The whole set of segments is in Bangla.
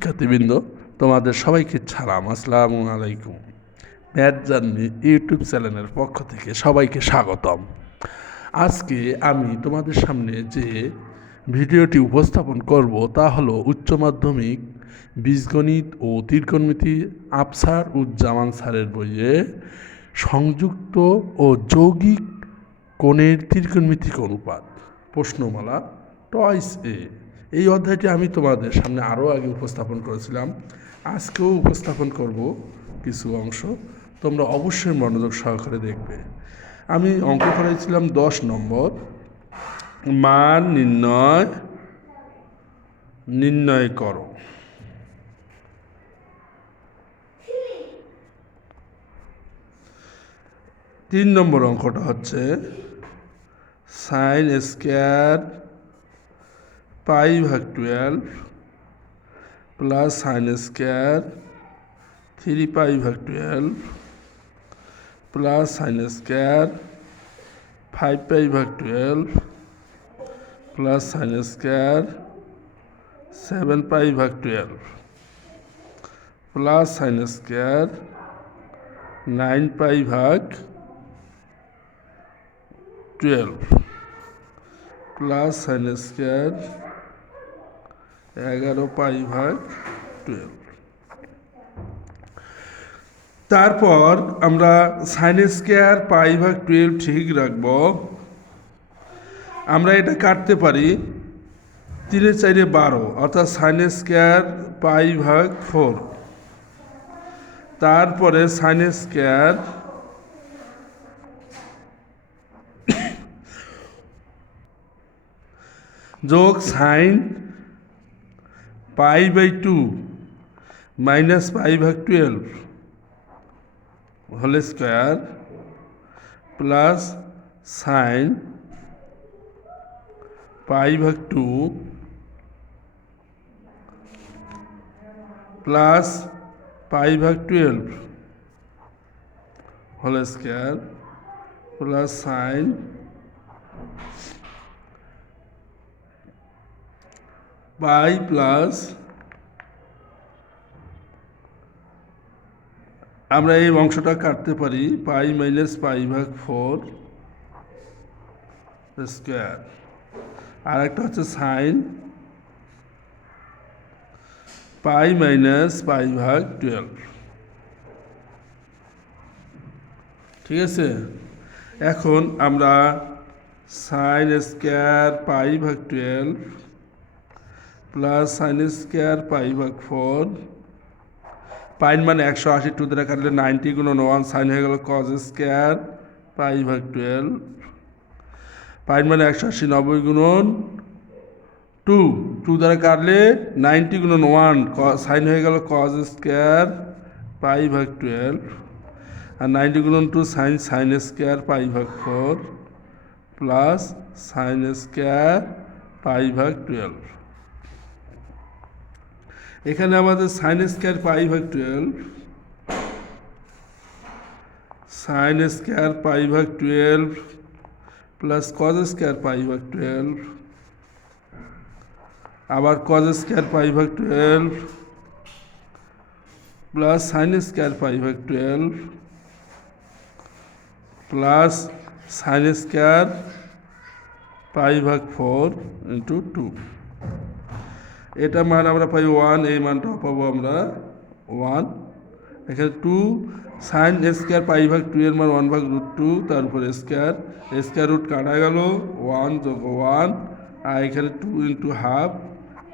শিক্ষার্থীবৃন্দ, তোমাদের সবাইকে সালাম। আসসালামু আলাইকুম। ম্যাথ জার্নি ইউটিউব চ্যানেলের পক্ষ থেকে সবাইকে স্বাগতম। আজকে আমি তোমাদের সামনে যে ভিডিওটি উপস্থাপন করব তা হলো উচ্চ মাধ্যমিক, বীজগণিত ও ত্রিকোণমিতি আফসার উজ্জামান স্যারের বইয়ে সংযুক্ত ও যৌগিক কোণের ত্রিকোণমিতিক অনুপাত প্রশ্নমালা টয়েস এ। এই অধ্যায়টি আমি তোমাদের সামনে আরও আগে উপস্থাপন করেছিলাম। আজকেও উপস্থাপন করব কিছু অংশ। তোমরা অবশ্যই মনোযোগ সহকারে দেখবে। আমি অঙ্ক করেছিলাম দশ নম্বর। মান নির্ণয় নির্ণয় করো। তিন নম্বর অঙ্কটা হচ্ছে সাইন স্কোয়ার পাই ভাগ twelve plus sine square three pi ভাগ twelve plus sine square five pi ভাগ twelve plus sine square seven pi ভাগ twelve plus sine square nine pi ভাগ টুয়েলভ প্লাস সাইন স্কোয়ার এগারো পাই ভাগ টুয়েলভ তারপর আমরা সাইন স্কোয়ার পাই ভাগ টুয়েলভ ঠিক রাখব। আমরা এটা কাটতে পারি তিনে চাইরে বারো, অর্থাৎ সাইন স্কোয়ার পাই ভাগ ফোর তারপরে সাইন স্কোয়ার যোগ sine pi by two minus pi ভাগ twelve whole square plus sine pi ভাগ টু প্লাস পাই ভাগ twelve whole square plus sine pi plus আমরা এই অংশটা কাটতে পারি, পাই মাইনাস পাই ভাগ ফোর স্কোয়ার আর একটা হচ্ছে সাইন পাই মাইনাস পাই ভাগ টুয়েলভ ঠিক আছে? এখন আমরা সাইন স্কোয়ার পাই ভাগ twelve plus sine square pi ভাগ ফোর পাইন মানে একশো আশি টু দ্বারা কাটলে নাইনটি গুণ ওয়ান সাইন হয়ে গেল কজ স্কোয়ার পাই ভাগ টুয়েলভ পাইন মানে একশো আশি নব্বই গুণন টু টু দ্বারা কাটলে নাইনটি গুণন ওয়ান সাইন হয়ে গেল কজ স্কোয়ার পাই ভাগ টুয়েলভ আর নাইনটি গুণন two sine sine square pi ভাগ four plus sine square pi ভাগ টুয়েলভ এখানে আমাদের সাইন স্কোয়ার পাই ভাগ টুয়েলভ সাইন স্কোয়ার পাই ভাগ twelve plus cos square pi ভাগ টুয়েলভ আবার কজ স্কোয়ার পাই ভাগ twelve plus sine square pi ভাগ twelve plus sine square pi ভাগ ফোর ইন্টু টু এটা মান আমরা পাই ওয়ান এই মানটাও পাবো আমরা ওয়ান এখানে টু সাইন স্কোয়ার পাই ভাগ টু এর মান ওয়ান ভাগ রুট টু তার উপর স্কোয়ার স্কোয়ার রুট কাটা গেল ওয়ান যোগ ওয়ান আর এখানে two into half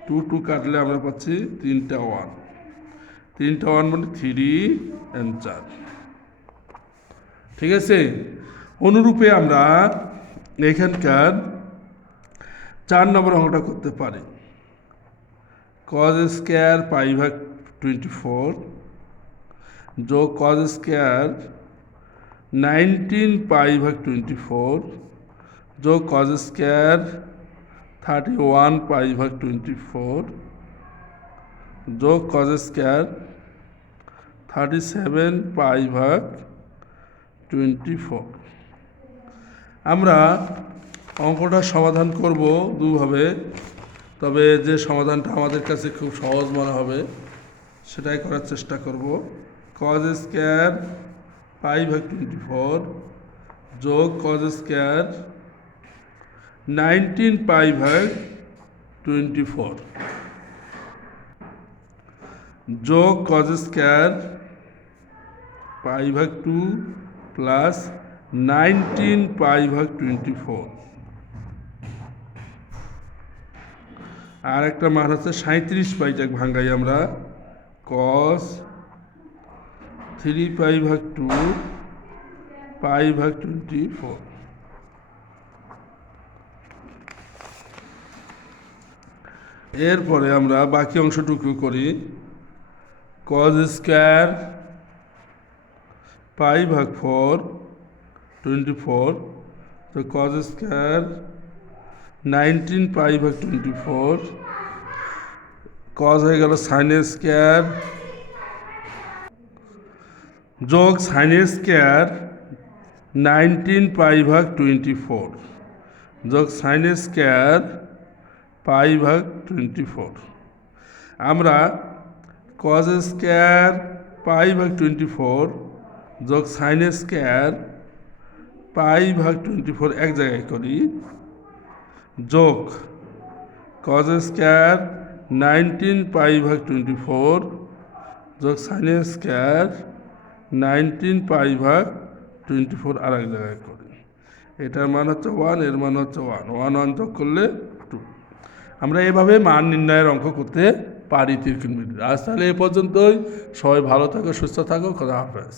two two কাটলে আমরা পাচ্ছি তিনটা ওয়ান তিনটা ওয়ান মানে থ্রি অ্যান্সার ঠিক আছে? অনুরূপে আমরা এখানকার চার নম্বর অঙ্কটা করতে পারি। কজ স্কোয়ার পাই ভাগ টোয়েন্টি ফোর যোগ কজ স্কোয়ার নাইনটিন পাই ভাগ টোয়েন্টি ফোর যোগ cos square thirty one pi ভাগ টোয়েন্টি ফোর যোগ cos square thirty seven pi ভাগ টোয়েন্টি ফোর আমরা অঙ্কটা সমাধান করব দুভাবে। তবে যে সমাধানটা আমাদের কাছে খুব সহজ মনে হবে, সেটাই করার চেষ্টা করব। কজ স্কোয়ার পাই ভাগ টোয়েন্টি ফোর যোগ কজ স্কোয়ার নাইনটিন পাই ভাগ টোয়েন্টি ফোর যোগ কজ স্কোয়ার পাই ভাগ টু প্লাস নাইনটিন পাই ভাগ টোয়েন্টি ফোর আর একটা মান হচ্ছে সাঁত্রিশ পাইটাক ভাঙ্গাই আমরা। কস থ্রি পাই ভাগ টু পাই ভাগ টোয়েন্টি ফোর এরপরে আমরা বাকি অংশটুকু করি। কজ স্কোয়ার পাই ভাগ ফোর টোয়েন্টি ফোর তো কজ স্কোয়ার নাইনটিন পাই ভাগ টোয়েন্টি ফোর কজ হয়ে গেল সাইন স্কোয়ার যোগ সাইন স্কোয়ার নাইনটিন পাই ভাগ টোয়েন্টি ফোর যোগ সাইন স্কোয়ার পাই ভাগ টোয়েন্টি ফোর আমরা কজ স্কোয়ার পাই ভাগ টোয়েন্টি ফোর যোগ সাইন স্কোয়ার পাই ভাগ টোয়েন্টি ফোর এক জায়গায় করি। যোগ। কজ স্কোয়ার নাইনটিন পাই ভাগ টোয়েন্টি ফোর যোগ সাইন স্কোয়ার নাইনটিন পাই ভাগ টোয়েন্টি ফোর আর এক জায়গায় করি। এটার মান হচ্ছে ওয়ানের মান হচ্ছে ওয়ান ওয়ান ওয়ান যোগ করলে টু আমরা এভাবে মান নির্ণয়ের অঙ্ক করতে পারি তিরকিন মিনিট আজ তাহলে এ পর্যন্তই। সবাই ভালো থাকো, সুস্থ থাকো। খোদা হাফেজ।